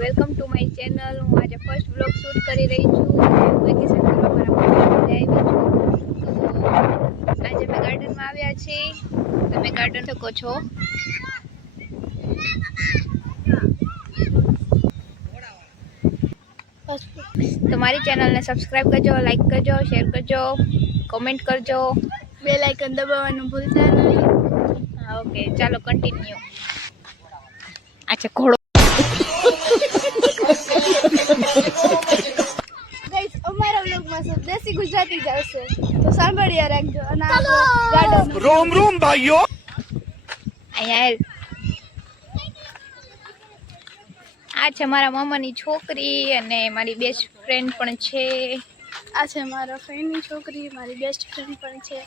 Welcome to my channel. હું આજે first blog shoot કરી રહી છું। વેકેશન કરવા મારા મમ્મી આવી છું, તો આજે અમે ગાર્ડનમાં આવ્યા છીએ। તમે ગાર્ડન શકો છો। તો મારી ચેનલને સબસ્ક્રાઇબ કરજો, લાઈક કરજો, શેર કરજો, કમેન્ટ કરજો, બેલ આઇકન દબાવવાનું ભૂલતા નહીં। હા ઓકે, ચાલો કન્ટિન્યુ। अच्छा घोड़ो ગાઈસ અમારા વ્લોગમાં सब દેશી ગુજરાતી જ આવશે, તો સાંભળ્યા રાખજો। અને આપણો ગાર્ડન रोम रोम भाइयों यार આ છે મારા મામાની છોકરી અને મારી બેસ્ટ ફ્રેન્ડ પણ છે। આ છે મારા ફ્રેન્ડની છોકરી, મારી બેસ્ટ ફ્રેન્ડ પણ છે।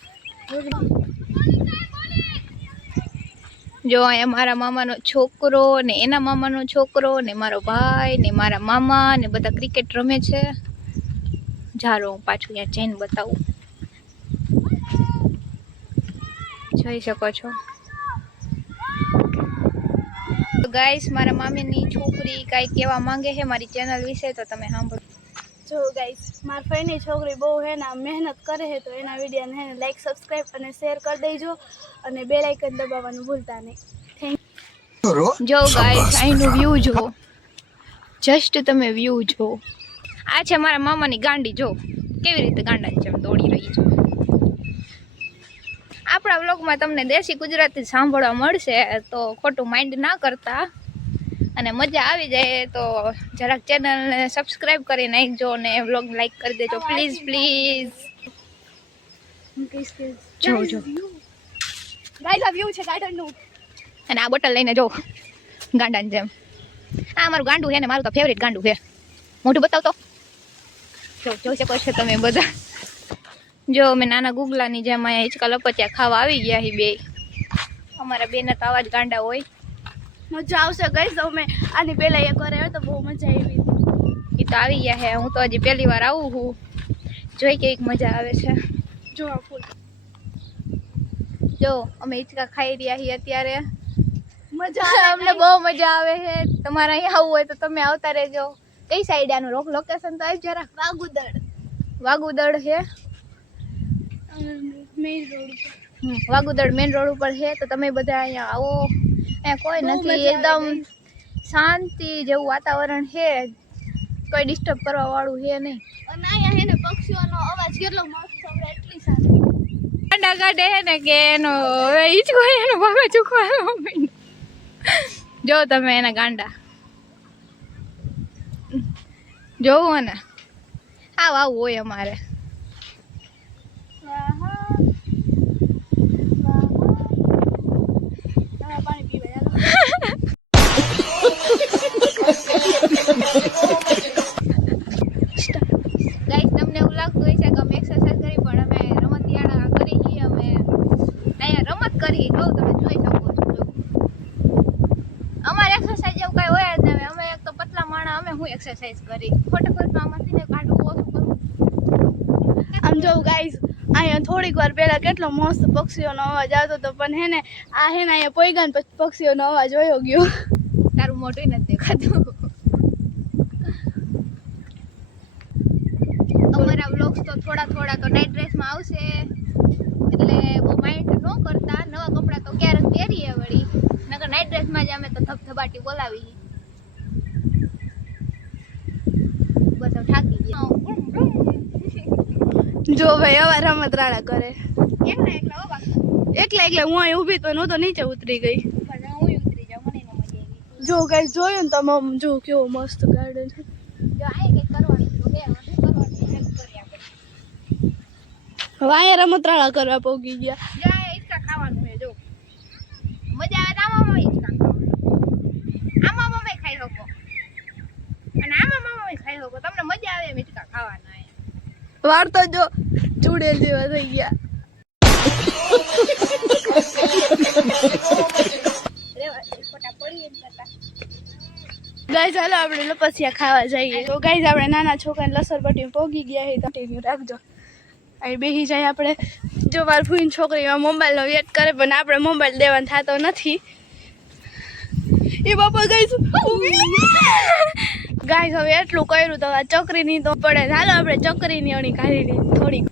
જો અહીંયા મારા મામાનો છોકરો ને એના મામાનો છોકરો ને મારો ભાઈ ને મારા મામા ને બધા ક્રિકેટ રમે છે। ચાલો હું પાછું અહીંયા જઈને બતાવું, જોઈ શકો છો। તો ગાઈસ મારા મામીની છોકરી કાંઈ કહેવા માંગે છે મારી ચેનલ વિશે, તો તમે સાંભળો। જો ગાઈસ મારી ફ્રેન્ડની છોકરી બહુ હે ને મહેનત કરે છે, તો એના વિડીયોને હે ને લાઈક, સબસ્ક્રાઇબ અને શેર કરી દેજો અને બેલ આઇકન દબાવવાનું ભૂલતા નહીં। થેન્ક જો ગાઈસ અહીંનું વ્યૂ જો, જસ્ટ તમે વ્યૂ જો। આ છે મારા મામાની ગાંડી, જો કેવી રીતે ગાંડા જેમ દોડી રહી છે। આપણા વ્લોગમાં તમને દેશી ગુજરાતી સાંભળવા મળશે, તો ખોટું માઇન્ડ ના કરતા અને મજા આવી જાય તો જરાક ચેનલને સબસ્ક્રાઇબ કરી નાખજો અને વ્લોગ લાઈક કરી દેજો પ્લીઝ પ્લીઝ। જો જો ગાઈસ આ વ્યૂ છે ગાર્ડનનું, અને આ બોટલ લઈને જો ગાંડાની જેમ। આ મારું ગાંડું છે ને, મારું તો ફેવરેટ ગાંડું છે। મોઢું બતાવ તો, જો જોઈ શકો છો તમે બધા। જો અમે નાના ગુગલાની જેમ અહીંયા હિંચકા લપચ્યા ખાવા આવી ગયા હી બે। અમારા બેના તો આવા જ ગાંડા હોય। મજા આવશે ગાઈસ। અમે આની પહેલા એકવાર આવ્યો તો બહુ મજા આવી। એ તો આવી ગયા હે, હું તો હજી પહેલી વાર આવું છું, જોઈ કેવી મજા આવે છે। જો આ ફૂલ, જો અમે હિંચકા ખાઈ રહ્યા છીએ અત્યારે, મજા આવે અમને બહુ મજા આવે છે। તમારે અહીંયા આવવું હોય તો તમે આવતા રહેજો। કઈ સાઈડ આનું લોકેશન તો આવી જરા? વાગુદડ, વાગુદડ છે, મેઇન રોડ પર। વાગુદડ મેઇન રોડ ઉપર છે, તો તમે બધા અહીંયા આવો। અહીંયા કોઈ નથી, એકદમ શાંતિ જેવું વાતાવરણ છે, કોઈ ડિસ્ટર્બ કરવા વાળું છે નહીં। અને અહીંયા હે ને પક્ષીઓનો અવાજ કેટલો મસ્ત સંભળાય, એટલી સારી ગાંડા કાઢે છે ને કે એનો હવે હિંચકો એનો ભાગે ચૂકવા। જો તમે એના ગાંડા જોવો ને, આવું હોય અમારે। પાણી પીવા ગાઈસ તમને એવું લાગતું હોય છે કે અમે એક્સરસાઇઝ કરી, પણ અમે રમતિયાળા કરી છીએ। અમે અહીંયા રમત કરી, જો તમે જોઈ શકો છો। જો અમારે એક્સરસાઇઝ જેવું કાંઈ હોય જ નહીં। અમે એક તો પતલા માણા, અમે હું એક્સરસાઇઝ કરી ખોટા ખોટા આમાંથી ને કાઢું ઓછું કરું। આમ જો ગાઈસ અહીંયા થોડીક વાર પહેલા કેટલો મસ્ત પક્ષીઓનો અવાજ આવતો હતો, પણ હે ને આ હે ને અહીંયા પોઈગા ને પછી પક્ષીઓનો અવાજ વયો ગયો। તારું મોઢું નથી દેખાતું। અમારા વ્લોગ્સ તો થોડા તો નાઇટ ડ્રેસમાં આવશે, એટલે બહુ માઇન્ડ ન કરતા। નવા કપડાં તો ક્યારેક પહેરીએ વળી, નકર નાઇટ ડ્રેસમાં જ અમે તો ધબધબાટી બોલાવી। બસ હવે થાકી ગયા। જો ભાઈ આવા રમત રાડા કરે એકલા એકલા એકલા હું અહીં ઊભી તો હું તો નીચે ઉતરી ગઈ। પણ હું ઉતરી જાઉં, મને ન મજા આવી। જો ગાઈસ જોયું ને તમે, જો કેવો મસ્ત ગાર્ડન છે। જો આ કંઈક કરવાનું તો હે, શું કરવાનું છે કરીએ આપણે। હવે અહીંયા રમત રાડા કરવા પોગી ગયા। જો આ હિંચકા ખાવાનું છે, જો મજા આવે તો આમાં હિંચકા ખાવાનું, આમાં મમ્મી ખાઈ શકો અને આમાં મમ્મી ખાઈ શકો। તમને મજા આવે એમ હિંચકા ખાવાના। વાર તો જો ચૂડેલ જેવા થઈ ગયા। ગાઈસ હાલો આપણે લપસિયા ખાવા જઈએ। તો ગાઈસ આપણે નાના છોકરાને લસરપટ્ટી પોગી ગયા છે, કન્ટિન્યુ રાખજો। અહીં બેસી જાય આપણે। જો મારી ફૂઈની છોકરીમાં મોબાઈલનો વેટ કરે, પણ આપણે મોબાઈલ દેવાનો થતો નથી। એ બાપા ગાઈસ ગાઈસ હવે એટલું કર્યું તો આ ચકરીની તો પડે. હાલો આપણે ચકરીની અણી કાઢી લઈએ થોડીક.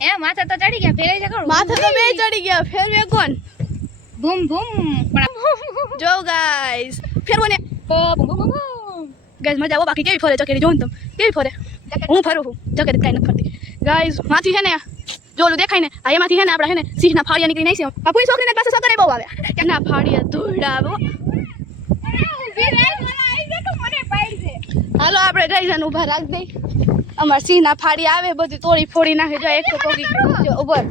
એ માથે તો ચડી ગયા ફેરે છે કોણ માથે તો બે ચડી ગયા, ફેરવે કોણ? બૂમ બૂમ પણ જો ગાઈસ ફેરવો ને બૂમ બૂમ બૂમ ગાઈસ મજા આવો. બાકી કેવી ફરે ચકરી જોઉં તમે કેવી ફરે? હું ફરું છું, ચકરી કઈ નથી ફરતી. ગાઈસ માથી છે ને જો ઓલું દેખાય ને આ એમાંથી છે ને આપણા છે ને સિંહના ફાળિયા નીકળી નહીં છે. આ પૂરી છોકરીને પાસે સકરે બહુ આવે. કેના ફાળિયા ધોડાવો. હાલો આપણે ડ્રાઈવર ઊભા રાખ દઈ. અમાર સિંહના ફાડી આવે બધી તોડી ફોડી નાખે. જો એક તો પોગી ગયું. જો ઉભર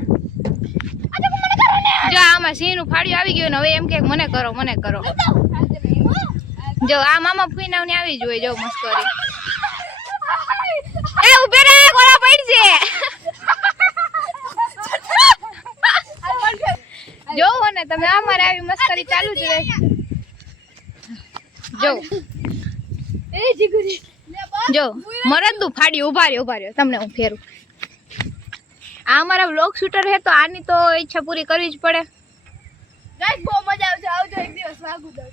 જો આમાં સિંહ નું ફાડ્યું આવી ગયું ને હવે એમ કે મને કરો મને કરો. જો આ મામા ફૂઈનાવ ને આવી જોઈએ. જો મસ્કરી એ ઉભે રે ગોળા પડશે. જોવો ને તમે અમારે આવી મસ્કરી ચાલુ જ રહે. જો એ જીગુરી જો મરદું ફાડ્યું. ઉભા રહ્યો તમને હું ફેરું. આ અમારા વ્લોગ શૂટર હે તો આની તો ઈચ્છા પૂરી કરવી જ પડે. ગાઈસ બહુ મજા આવશે. આવજો એક દિવસ વાગુ દો.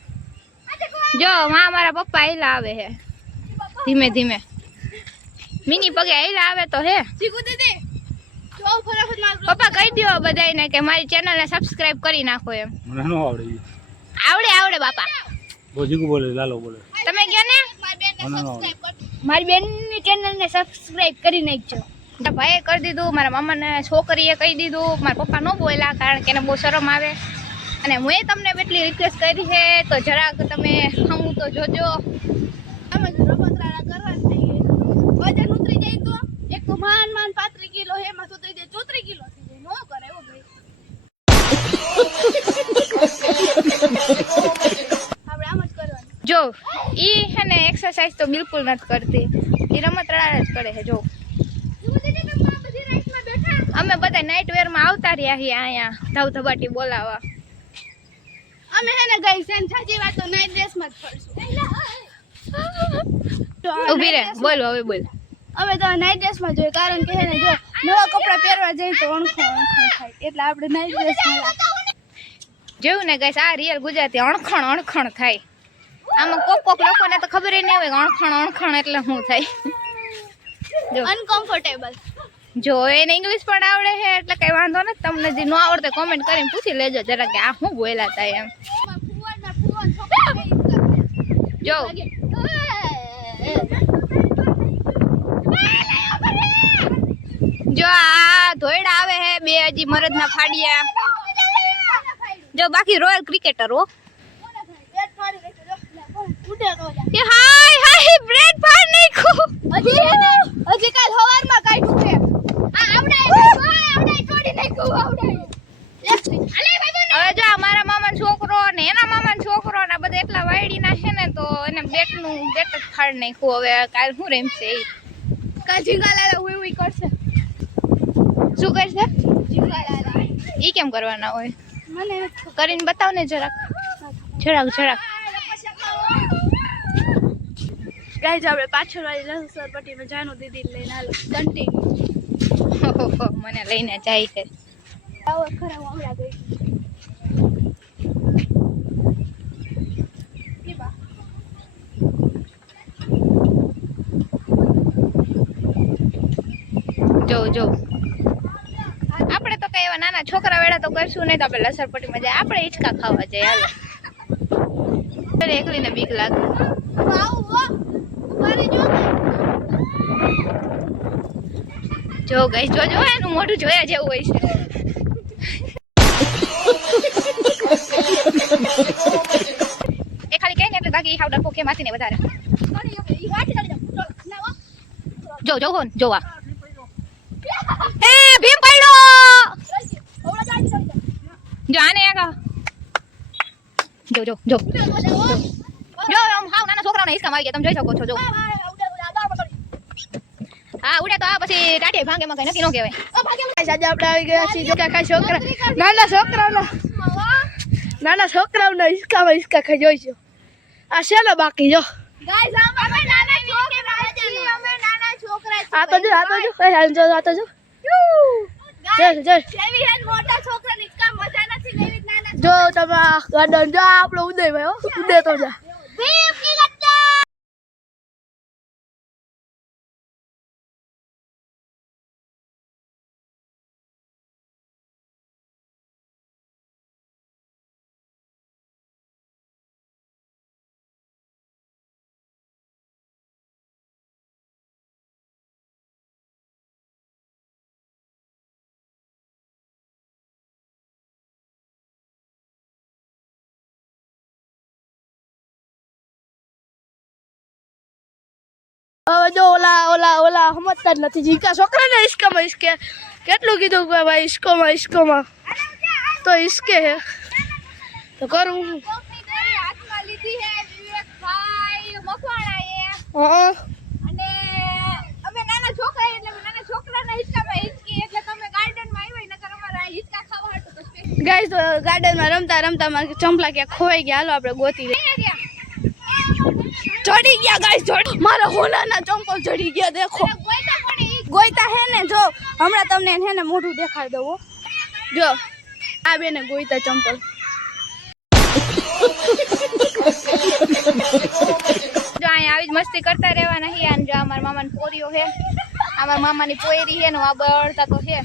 જો માં મારા પપ્પા હેલા આવે હે ધીમે ધીમે. મિની પગે હેલા આવે તો હે. જીગુ દીદી જો ફટાફટ માર પપ્પા કહી દ્યો બધાયને કે મારી ચેનલને સબસ્ક્રાઇબ કરી નાખો એમ. મને ન આવડે ઈ. આવડે બાપા. બોજીકુ બોલે લાલો બોલે. તમે કહો ને મને ન આવડે. મારી બેનની ચેનલને સબસ્ક્રાઇબ કરી નાખજો. મારા ભાઈએ કરી દીધું, મારા મામાને છોકરીએ કહી દીધું, મારા પપ્પા ન બોલ્યા કારણ કે એને બહુ શરમ આવે. અને હું તમને એટલી રિક્વેસ્ટ કરી છે તો જરાક તમે હમું તો જોજો. આમ જ રમતરાળા કરવા થઈ વજન ઉતરી જાય તો એક તો માન 35 કિલો હે માં ઉતરી જાય 34 કિલો થઈ જાય. નો કરે એવો ભાઈ. આપણે આમ જ કરવાનું. જો ઈ હે ને એક્સરસાઇઝ તો બિલકુલ નથી કરતી. ઈ રમતરાળા જ કરે છે. જો અમે બધા નાઇટ વેરમાં આવતા રહ્યા છીએ અહીંયા ધબધબાટી બોલાવા. અમે હે ને ગાઈસ એન સાચી વાત તો નાઈટ ડ્રેસ માં જ ફરશું. ઊભી રહે બોલ હવે બોલ. અમે તો નાઈટ ડ્રેસ માં જોઈએ કારણ કે હે ને જો નવા કપડા પહેરવા જઈએ તો અણખણ થાય એટલે આપણે નાઈટ ડ્રેસ માં જેવું ને ગાઈસ આ રિયલ ગુજરાતી અણખણ થાય. આમાં કોક લોકોને તો ખબર નહીં હોય કે અણખણ એટલે શું થાય. જો અનકમ્ફર્ટેબલ. જો એને ઇંગ્લિશ પણ આવડે છે એટલે કઈ વાંધો નથી. તમને જે ન આવડે કોમેન્ટ કરીને પૂછી લેજો જરા કે આ શું બોલ્યા હતા એમ. જો જો આ ધોયડા આવે હે બે હજી મરદના ફાડિયા. જો બાકી રોયલ ક્રિકેટર હો. એ હાય બ્રેડ પાડ નાખ્યું. હજી કાલ સવારમાં કાઢ્યું છે. હવે જો મારા મામાનો છોકરો ને એના મામાનો છોકરો ને બધા એટલા વાયડી ના છે ને તો એને બેટ જ ફાડ નાખ્યું. હવે કાલ શું રમશે ઈ? કાલ ઝીંગાલાલા ઉઈ કરશે. શું કરશે ઝીંગાલાલા ઈ કેમ કરવાના હોય? મને કરીને બતાવ ને જરાક. ગાઈસ આપણે પાછળ વાળી લસરપટ્ટીમાં જાનું દીદી લઈને હાલો કન્ટિન્યુ. મને લઈને જાય છે. આવો ખરા હું હમણાં ગઈ. જો આપણે તો કઈ એવા નાના છોકરા વેળા તો કરશું નહીં તો આપણે લસરપટ્ટીમાં જાય. આપણે હિંચકા ખાવા જઈએ હાલો. એકલીને બીક લાગે. જો ગાઈસ જોજો એનું મોઢું જોયા જેવું હોય છે. એ ખાલી કઈ ને એટલે બાકી હાવ ડરપો કે માથી ને વધારે. જો હોન જોવા એ ભીમ પડ્યો. જો આને આગા જો આમ હાવ નાના છોકરાઓને હિસકા મારી ગયા તમે જોઈ શકો છો. જો હા ઉડે તો આ પછી ટાટી ભાંગે માં કઈ નક્કી ન કહેવાય. આજે આપણે આવી ગયા છીએ જો કાકા છોકરા નાના છોકરાઓના હિસકા ખાઈ જોઈશું. આ શેલો બાકી જો ગાઈસ અમે નાના છોકરા આ તો જો આ તો જો મોટા છોકરાને હિસકા મજા નથી લેવી નાના જો તમે ગાર્ડન જો આપણો ઉદયભાઈ ઉદય તો જા હવે જો ઓલા સમજતા જ નથી જીકા છોકરાને ઈશ્કામાં ઈશ્કે કેટલું કીધું કે ભાઈ ઈશ્કોમાં તો ઈશ્કે હે તો કરું હાથમાં લીધી હે વિવેકભાઈ મકવાણાએ હા અને અમે નાના છોકરા એટલે નાના છોકરાના હિચકામાં હિચકી એટલે તમે ગાર્ડનમાં આવ્યા નકર અમારા હિચકા ખાવા હતું તો સ્પેશિયલ ગાઈસ તો ગાર્ડનમાં રમતા મારા ચંપલા ક્યાં ખોવાઈ ગયા હાલો આપણે ગોતી લઈએ ચડી ગયા ગાઈસ મારા હોનાના ચંપલ ચડી ગયા દેખો ગોઈતા હે ને જો હમણાં તમને હે ને મોઢું દેખાડી દઉં હો. જો આ બેને ગોઈતા ચંપલ જો અહીંયા આવી જ મસ્તી કરતા રહેવાના હે અને જો અમારા મામાની પોરીઓ હે અમારા મામાની પોયરી હે ને આ બળતા તો હે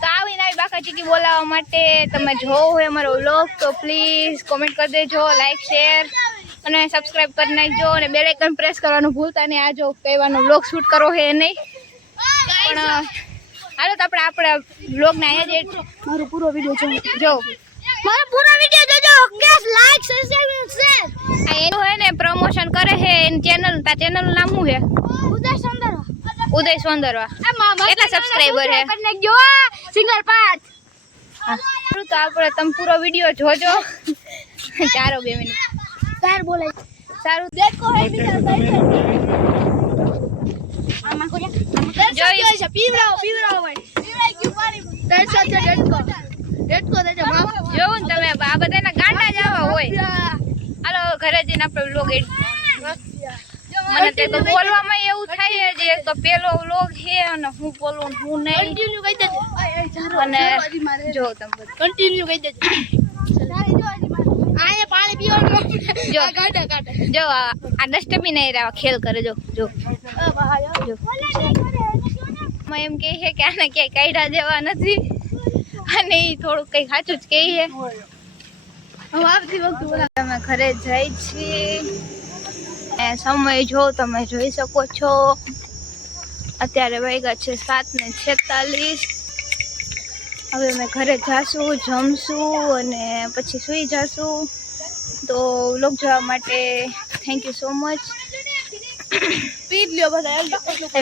તો આવીને આવી બાકા ચીકી બોલાવવા માટે તમે જોવો હોય અમારો વ્લોગ તો પ્લીઝ કોમેન્ટ કરી દેજો લાઈક શેર અને સબસ્ક્રાઇબ કરી નાખજો અને બેલ આઇકન પ્રેસ કરવાનું ભૂલતા નહીં. આ જો કહેવાનો વ્લોગ શૂટ કરો હે નહીં પણ હાલો તો આપણે વ્લોગને અહીંયા જ મારો પૂરો વિડિયો જો મારો પૂરો વિડિયો જોજો પ્લીઝ લાઈક સબસ્ક્રાઇબ શેર આ એનું હે ને પ્રમોશન કરે હે એની ચેનલ ચેનલનું નામ શું હે ઉદય સોંદરવા કેટલા સબસ્ક્રાઇબર હે જો સિંગલ પાર્ટ તો આપણે તમે પૂરો વિડિયો જોજો 4 2 મિનિટ તાર બોલે સારું દેખો હે બીજા આમાં કોયા જોઈ છે પીવરાવો ભાઈ પીવરાઈ ગયું પાણી તાર સાથે ડેટકો દેજો બાપ જોવું ને તમે આ બધાના ગાંડા જ આવા હોય હાલો ઘરે જઈને આપણે વ્લોગ મને તો બોલવામાં એવું થાય છે જે તો પેલો વ્લોગ છે અને હું બોલું ને હું નહીં કન્ટિન્યુ કહી દેજો અને જો તમે કન્ટિન્યુ કહી દેજો આયા પાણી પીવાનું જો કાઢે જો આ ડસ્ટબિન એ રહ્યા ખેલ કરે જો જો જો એમ કહે છે કે આને ક્યાંય કાઢ્યા જેવા નથી અને એ થોડુંક કંઈ સાચું જ કહે છે આવતી વખતે બોલા અમે ઘરે જઈ છીએ સમય જો તમે જોઈ શકો છો અત્યારે વાગ્યા છે 7:46. હવે અમે ઘરે જાશું જમશું અને પછી સૂઈ જાશું તો વ્લોગ જોવા માટે થેન્ક યુ સો મચ. પી લ્યો બધા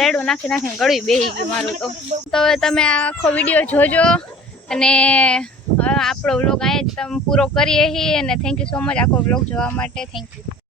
રેડું નાખીને ગળું બેસી ગયું મારું તો હવે તમે આ આખો વિડીયો જોજો અને આપણો વ્લોગ અહીંયા જ તમે પૂરો કરીએ છીએ અને થેન્ક યુ સો મચ આખો વ્લોગ જોવા માટે થેન્ક યુ.